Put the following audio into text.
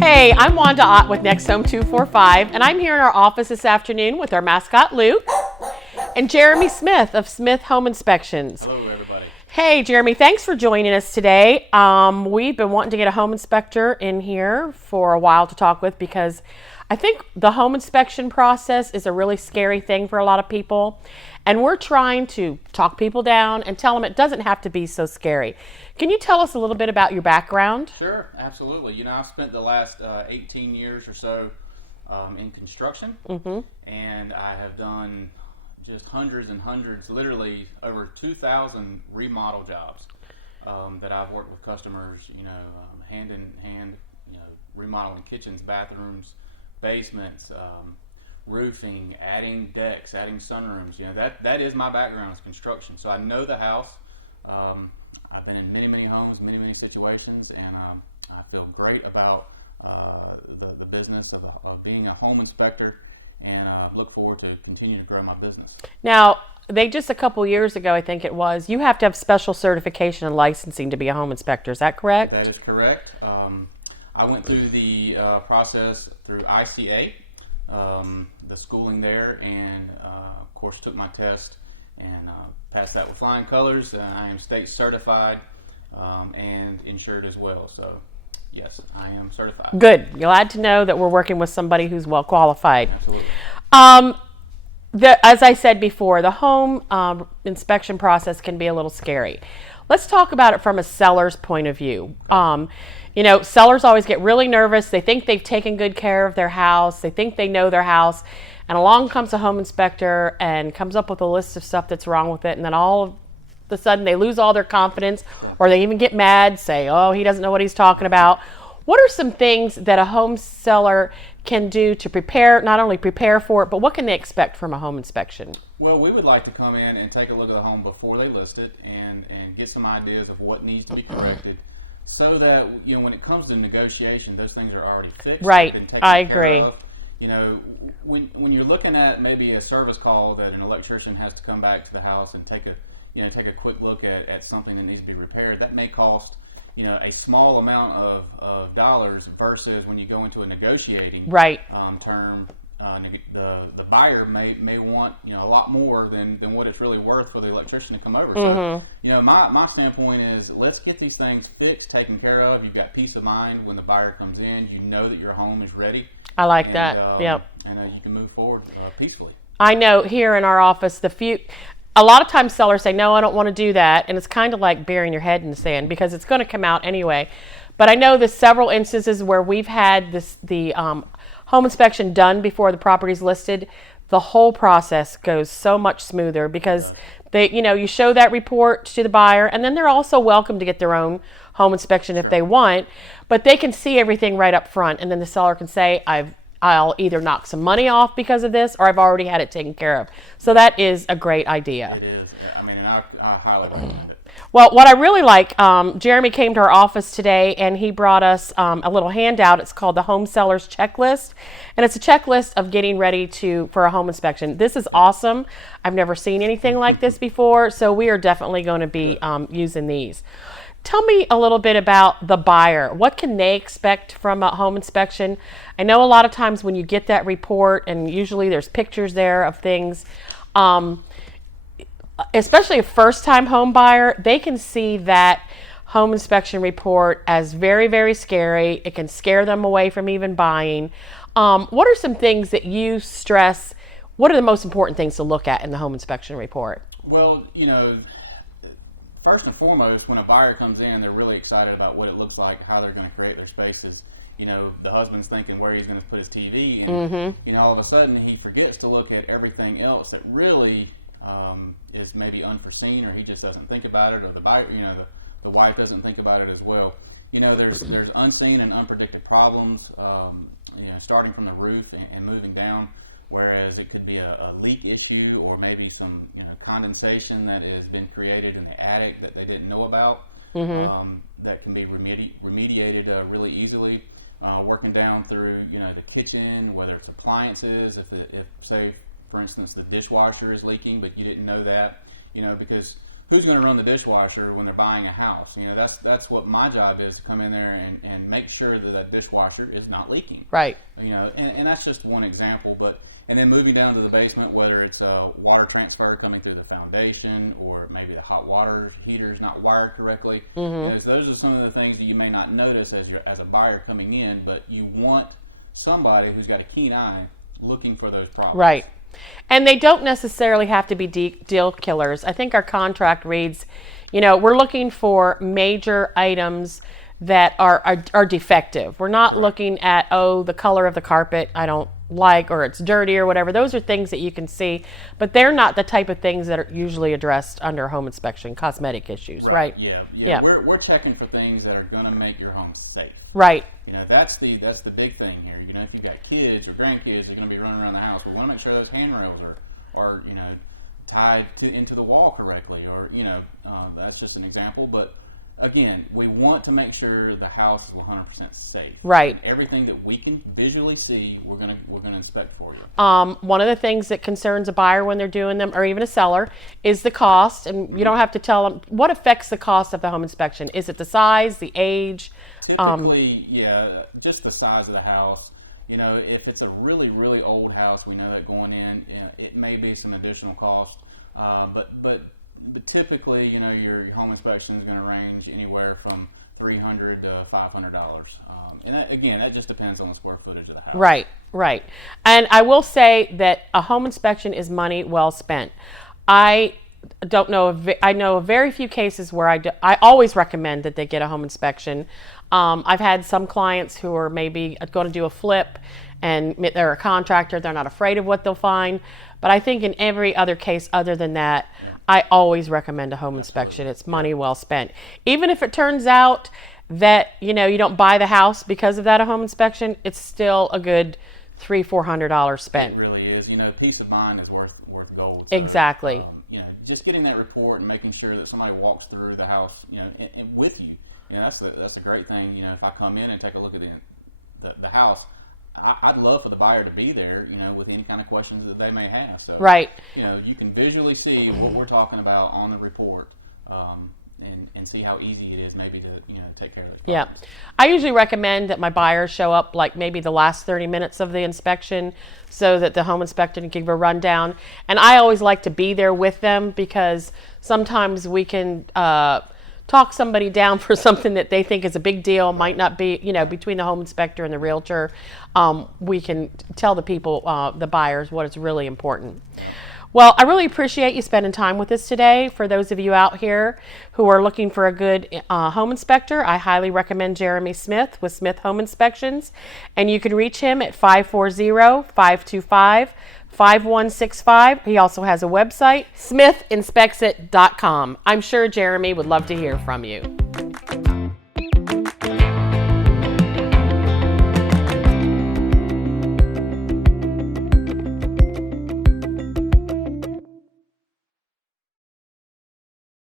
Hey, I'm Wanda Ott with Next Home 245, and I'm here in our office this afternoon with our mascot Luke and Jeremy Smith of Smith Home Inspections. Hello, everybody. Hey, Jeremy, thanks for joining us today. We've been wanting to get a home inspector in here for a while to talk with because I think the home inspection process is a really scary thing for a lot of people, and we're trying to talk people down and tell them it doesn't have to be so scary. Can you tell us a little bit about your background? Sure, absolutely. You know, I've spent the last 18 years or so in construction, and I have done just hundreds and hundreds, literally over 2,000 remodel jobs that I've worked with customers, hand in hand, remodeling kitchens, bathrooms, basements, roofing, adding decks, adding sunrooms. That is my background is construction. So I know the house. I've been in many homes, many situations, and I feel great about the business of being a home inspector, and look forward to continue to grow my business. Now, just a couple years ago, I think it was, you have to have special certification and licensing to be a home inspector. Is that correct? That is correct. I went through the process through ICA, the schooling there, and of course took my test and passed that with flying colors. I am state certified and insured as well. So yes, I am certified. Good. Glad to know that we're working with somebody who's well qualified. Absolutely. As I said before, the home inspection process can be a little scary. Let's talk about it from a seller's point of view. Okay. Sellers always get really nervous. They think they've taken good care of their house. They think they know their house. And along comes a home inspector and comes up with a list of stuff that's wrong with it. And then all of a sudden they lose all their confidence. Sure. Or they even get mad, say, oh, he doesn't know what he's talking about. What are some things that a home seller can do to prepare, not only prepare for it, but what can they expect from a home inspection? Well, we would like to come in and take a look at the home before they list it and get some ideas of what needs to be corrected, so that when it comes to negotiation, those things are already fixed. Right. They've been taken care of. When you're looking at maybe a service call that an electrician has to come back to the house and take a quick look at something that needs to be repaired, that may cost a small amount of dollars, versus when you go into a negotiating term, the buyer may want a lot more than what it's really worth for the electrician to come over. So my standpoint is, let's get these things fixed, taken care of. You've got peace of mind when the buyer comes in. You know that your home is ready. I like that. Yeah. And you can move forward peacefully. I know here in our office, a lot of times sellers say, no, I don't want to do that. And it's kind of like burying your head in the sand because it's going to come out anyway. But I know there's several instances where we've had the home inspection done before the property's listed. The whole process goes so much smoother because you show that report to the buyer, and then they're also welcome to get their own home inspection if they want. But they can see everything right up front, and then the seller can say, I'll either knock some money off because of this, or I've already had it taken care of. So that is a great idea. It is. I mean, and I highly recommend it. Well, what I really like, Jeremy came to our office today, and he brought us a little handout. It's called the Home Seller's Checklist, and it's a checklist of getting ready for a home inspection. This is awesome. I've never seen anything like this before, so we are definitely going to be using these. Tell me a little bit about the buyer. What can they expect from a home inspection? I know a lot of times when you get that report, and usually there's pictures there of things, especially a first-time home buyer, they can see that home inspection report as very, very scary. It can scare them away from even buying. What are some things that you stress? What are the most important things to look at in the home inspection report? Well, first and foremost, when a buyer comes in, they're really excited about what it looks like, how they're going to create their spaces. The husband's thinking where he's going to put his TV, and all of a sudden he forgets to look at everything else that really is maybe unforeseen, or he just doesn't think about it, or the buyer, the wife doesn't think about it as well. There's unseen and unpredicted problems, starting from the roof and moving down. Whereas it could be a leak issue, or maybe some condensation that has been created in the attic that they didn't know about, that can be remediated really easily. Working down through the kitchen, whether it's appliances, if say for instance the dishwasher is leaking but you didn't know that, because who's going to run the dishwasher when they're buying a house? You know, that's what my job is, to come in there and make sure that that dishwasher is not leaking. Right. You know, and that's just one example. And then moving down to the basement, whether it's water transfer coming through the foundation, or maybe the hot water heater is not wired correctly. You know, so those are some of the things that you may not notice as a buyer coming in, but you want somebody who's got a keen eye looking for those problems. Right. And they don't necessarily have to be deal killers. I think our contract reads, you know, we're looking for major items that are defective. We're not Correct. looking at, oh, the color of the carpet I don't like, or it's dirty or whatever. Those are things that you can see, but they're not the type of things that are usually addressed under home inspection, cosmetic issues. Right. Yeah. We're checking for things that are going to make your home safe. Right. You know, that's the big thing here. You know, if you've got kids or grandkids that are going to be running around the house, we want to make sure those handrails are you know, tied into the wall correctly, or you know, that's just an example. But again, we want to make sure the house is 100% safe. Right. And everything that we can visually see, we're gonna inspect for you. One of the things that concerns a buyer when they're doing them, or even a seller, is the cost. And you don't have to tell them what affects the cost of the home inspection. Is it the size, the age? Typically, yeah, just the size of the house. You know, if it's a really, really old house, we know that going in, you know, it may be some additional cost. But typically, you know, your home inspection is going to range anywhere from $300 to $500. And that, again, that just depends on the square footage of the house. Right, right. And I will say that a home inspection is money well spent. I know of very few cases where I always recommend that they get a home inspection. I've had some clients who are maybe going to do a flip, and they're a contractor. They're not afraid of what they'll find. But I think in every other case other than that, Yeah. I always recommend a home Absolutely. inspection. It's money Yeah. well spent. Even if it turns out that, you know, you don't buy the house because of that, a home inspection, it's still a good $300-400 spent. It really is. You know, peace of mind is worth gold. So, Exactly. You know, just getting that report and making sure that somebody walks through the house, you know, and with you. You know, that's a great thing. You know, if I come in and take a look at the house, I'd love for the buyer to be there, you know, with any kind of questions that they may have. So, Right. you know, you can visually see what we're talking about on the report, and see how easy it is maybe to, you know, take care of those Yeah. problems. I usually recommend that my buyers show up like maybe the last 30 minutes of the inspection, so that the home inspector can give a rundown. And I always like to be there with them, because sometimes we can talk somebody down for something that they think is a big deal, might Right. not be, you know, Right. between the home inspector and the realtor. We can tell the people, the buyers, what is really important. Yep. Well, I really appreciate you spending time with us today. For those of you out here who are looking for a good home inspector, I highly recommend Jeremy Smith with Smith Home Inspections. And you can reach him at 540-525-5165. He also has a website, smithinspectsit.com. I'm sure Jeremy would love to hear from you.